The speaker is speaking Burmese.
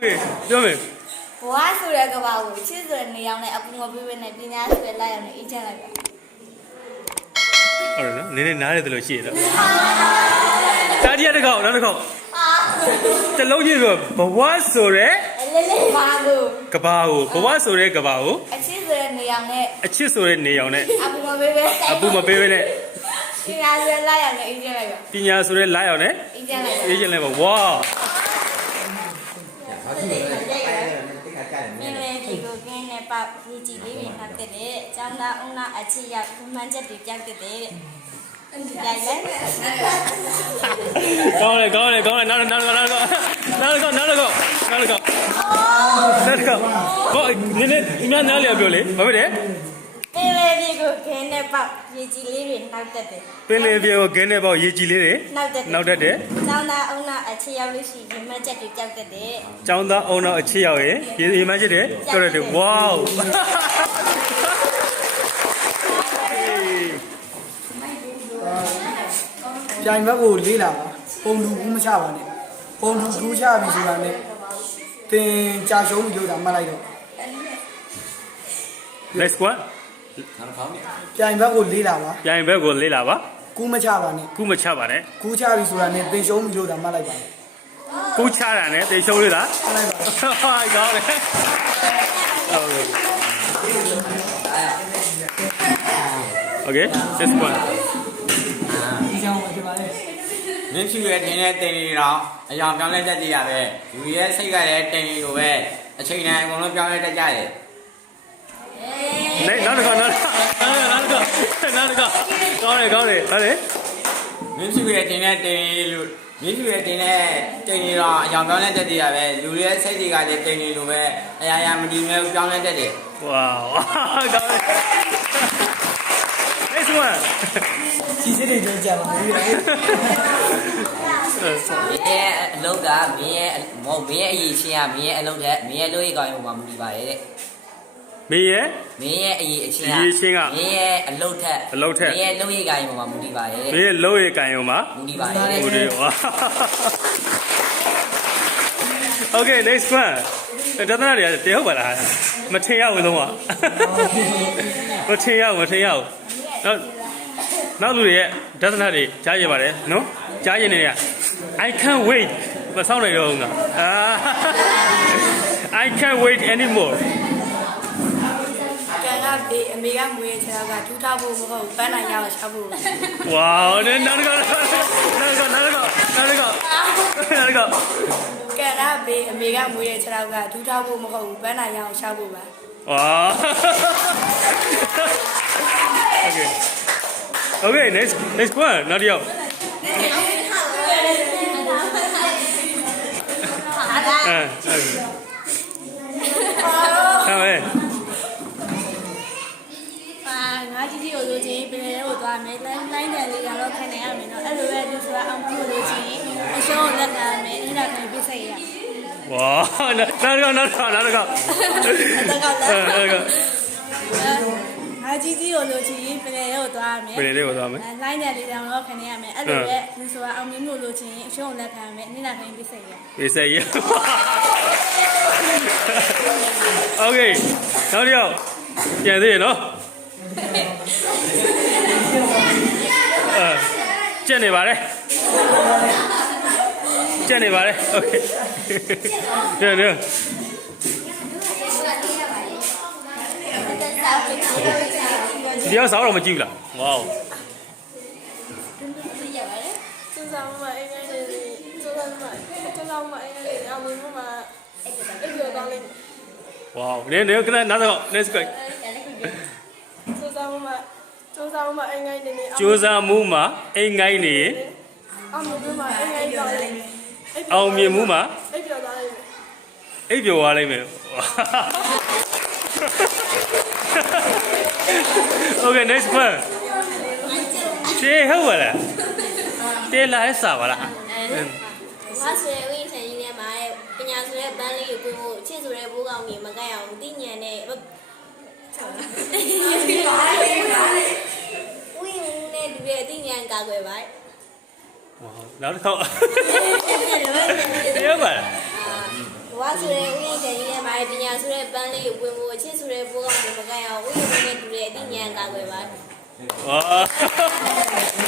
Okay ပြောမယ် ဘွားဆိုတဲ့ကဘာကိုချစ်ဆိုတဲ့နေအောင်နဲ့အပူမပေးဘဲနဲ့ပညာဆိုတဲ့လိုက်အောင်နဲ့အေးချမ်းလိုက်ပါ ဟုတ်တယ်နော်နည်းနည်းနားရတယ်လို့ရှိရတော့တားတရတစ်ခေါက်နောက်တစ်ခေါက်တလုံးကြီးဆိုဘဝဆိုတဲ့ လေးလေးဘာကို ကဘာကိုဘဝဆိုတဲ့ကဘာကို အချစ်ဆိုတဲ့နေအောင်နဲ့ အချစ်ဆိုတဲ့နေအောင်နဲ့ အပူမပေးဘဲ အပူမပေးဘဲနဲ့ ပညာဆိုတဲ့လိုက်အောင်နဲ့အေးချမ်းလိုက်ပါ ပညာဆိုတဲ့လိုက်အောင်နဲ့ အေးချမ်းလိုက်ပါ အေးချင်လဲပါဝါ မင်းလေးဒီကိုကင်းနဲ့ပေါ့ဒီကြည့်လေးတွေနှောက်တဲ့ကျောင်းသားဦးနာအချစ်ရောက်မှန်ချက်တွေကြောက်တဲ့လိုက်လဲ ကောင်းတယ်နောက်တစ်ခေါက်ဟောနည်းနည်းဒီများနားလည်ပြောလေဘာဖြစ်လဲ ပင်လေးဒီကိုကင်းနဲ့ပေါ့ဒီကြည့်လေးတွေနှောက်တဲ့ ပင်လေပြေကိုခင်းနေပေါ့ရေကြည်လေးတွေ နောက်တဲ့ တဲ့ ကျောင်းသားဦးနာအချစ်ရောက်လို့ရှိရင်မှန်ချက်တွေကြောက်တဲ့ ចောင်းသားအုံတော့အချစ်ရောက်ရင်ရေမှန်းချစ်တယ်ကြောက်ရတယ်ဝေါပြိုင်ဘက်ကိုလေးလာပါပုံလူဘူးမချပါနဲ့ပုံလူဘူးချပြီဆိုတာနဲ့တင်ကြာရှုံးမှုကြတာမှတ်လိုက်တော့ next one ပြိုင်ဘက်ကိုလေးလာပါ ပြိုင်ဘက်ကိုလေးလာပါ ကူးမချပါနဲ့ ခုမချပါနဲ့ ကူးချပြီဆိုတာနဲ့တင်ရှုံးမှုကြတာမှတ်လိုက်ပါ ကူချတာနဲ့တေရှုံးလေးလား မှတ်လိုက်ပါ ဟာကောင်းတယ်โอเค next one ဒီကြောင်ဖြစ်ပါလေ မင်းဖြူရဲ့တင်းနဲ့တင်နေတော့အယောင်ပြောင်းလဲတက်ကြည့်ရပဲလူရဲ့စိတ်ကလည်းတင်နေလို့ပဲအချိန်တိုင်းအကုန်လုံးပြောင်းလဲတက်ကြတယ် နောက်တစ်ခါကောင်းတယ်ဟာလေ မင်းဖြူရဲ့တင်းနဲ့တင်လို့မင်းဖြူရဲ့တင်းနဲ့တင်နေတော့အယောင်ပြောင်းလဲတက်ကြည့်ရပဲလူရဲ့စိတ်တွေကလည်းတင်နေလို့ပဲအရာရာမတည်မြဲပြောင်းလဲတက်တယ် ဝါကောင်းတယ် next one စီစစ်တွေကြပါဘူး မင်းရဲ့အလုပ်ကမင်းရဲ့မဟုတ်မင်းရဲ့အရေးချင်းကမင်းရဲ့အလုပ်တဲ့မင်းရဲ့လုပ်ရကောင်းရုံမှာမူတည်ပါတယ်တဲ့ မင်းရဲ့ မင်းရဲ့အရေးအချင်းက အရေးချင်းက မင်းရဲ့အလုပ်ထက် အလုပ်ထက် မင်းရဲ့လုပ်ရကောင်းရုံမှာမူတည်ပါတယ် မ တဲ့ င်းရဲ့လုံးရဲ့ကံရုံမှာ မူတည်ပါတယ်တဲ့ ဟုတ်တယ်ဝါ Okay next one တသနာတွေတဟုတ်ပါလားမထင်ရဘူးလုံးဝမထင်ရဘူးနောက်လူတွေရဲ့တသနာတွေကြားရပါတယ်နော်ကြားရင်နေရ I can't wait မဆောင်နိုင်တော့ဘူးငါI can't wait anymore ကံကဘေးအမေကမွေးချောက်ကထူထားဖို့မဟုတ်ပန်းနိုင်ရအောင်ချဖို့ wow နောက်တစ်ခါ ကံကဘေးအမေကမွေးချောက်ကထူထားဖို့မဟုတ်ပန်းနိုင်ရအောင်ချဖို့ပါ wow okay next one နောက်တစ်ယောက်ဟဲ့ ငါကြီးကြီးကိုလိုချင်ပြင်လေးကိုသွားမယ်လိုင်းတယ်လေးကတော့ခံနေရမယ်နော်အဲ့လိုပဲသူဆိုတာအောင်ဖို့လိုချင်အရှုံးကိုလက်ခံမယ်အဲ့ဒါကိုပြစ်စိတ်ရ wow နောက်တစ်ခါ ငါကြီးကြီးကိုလိုချင်ပြင်လေးကိုသွားမယ် ဘယ်လေးကိုသွားမလဲ လိုင်းတယ်လေးကတော့ခံနေရမယ်အဲ့လိုပဲသူဆိုတာအောင်မြင်မှုလိုချင်အရှုံးကိုလက်ခံမယ်အဲ့ဒါကိုပြစ်စိတ်ရ ပေးစရ okay နောက်တစ်ယောက်ပြန်သေးရနော်ကျက်နေပါတယ် okay ညဒီရောက်စားတော့မကြည့်ဘူးလား wow သူစားမအင်္ဂလိပ်လေးသူစားမအင်္ဂလိပ်အောင်မြင်မှုမှာအဲ့လိုကောင်းလေး wow နေကနနောက်တော့ next quick စူးစမ်းမအင်္ဂိုင်းနေနေ စူးစမ်းမှုမှာအိမ်ငိုင်းနေ အောင်မြင်မှုမှာအင်္ဂိုင်းတော်လေး အောင်မြင်မှုမှာ အိပ်ပြောသားလေး အိပ်ပျော်သွားလိမ့်မယ် okay next one ရှေ့ဟုတ်လားတဲလာဟဲ့စားပါလား ငါဆိုရင်ဝိထန်ကြီးနဲ့မှာပညာဆိုတဲ့ဘန်းလေးကိုကိုချစ်ဆိုတဲ့ဘိုးကောင်ကြီးမကက်အောင်သိညံနဲ့ဝိနဲ့တူရဲ့သိညံကာကွယ်ပါ wow နောက်တစ်ခေါက်တရားပါလား ဘ ဝါဆိုတဲ့ဥယျာဉ်ကြီးထဲမှာပညာဆိုတဲ့ပန်းလေးကိုဝင်ဖို့အချစ်ဆိုတဲ့ပိုးကောင်းတွေမကရအောင်ဥယျာဉ်နဲ့တူတဲ့အသိဉာဏ်ကာကွယ်ပါ 哦。